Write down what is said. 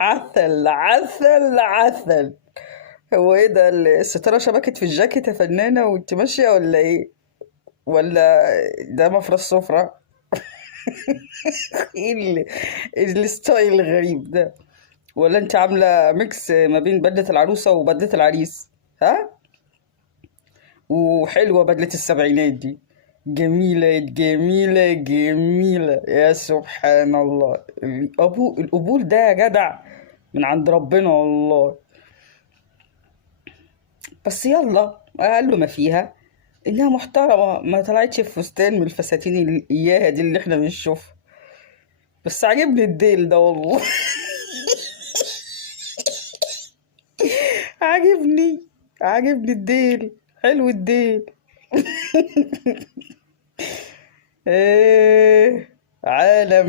عسل عسل عسل. هو ايه ده، الستارة شبكت في الجاكيت يا فنانة وانت ماشية ولا ايه؟ ولا ده مفرش سفرة؟ ايه الستايل الغريب ده؟ ولا انت عاملة ميكس ما بين بدلة العروسة وبدلة العريس؟ ها؟ وحلوة بدلة السبعينات دي، جميلة جميلة جميلة، يا سبحان الله. القبول ده يا جدع من عند ربنا والله. بس يلا، أقل ما فيها إنها محترمة، ما طلعتش في فستان من الفساتين اللي إياها دي اللي إحنا بنشوفها. بس عجبني الديل ده والله. عجبني، عجبني الديل، حلو الديل. إيه، عالم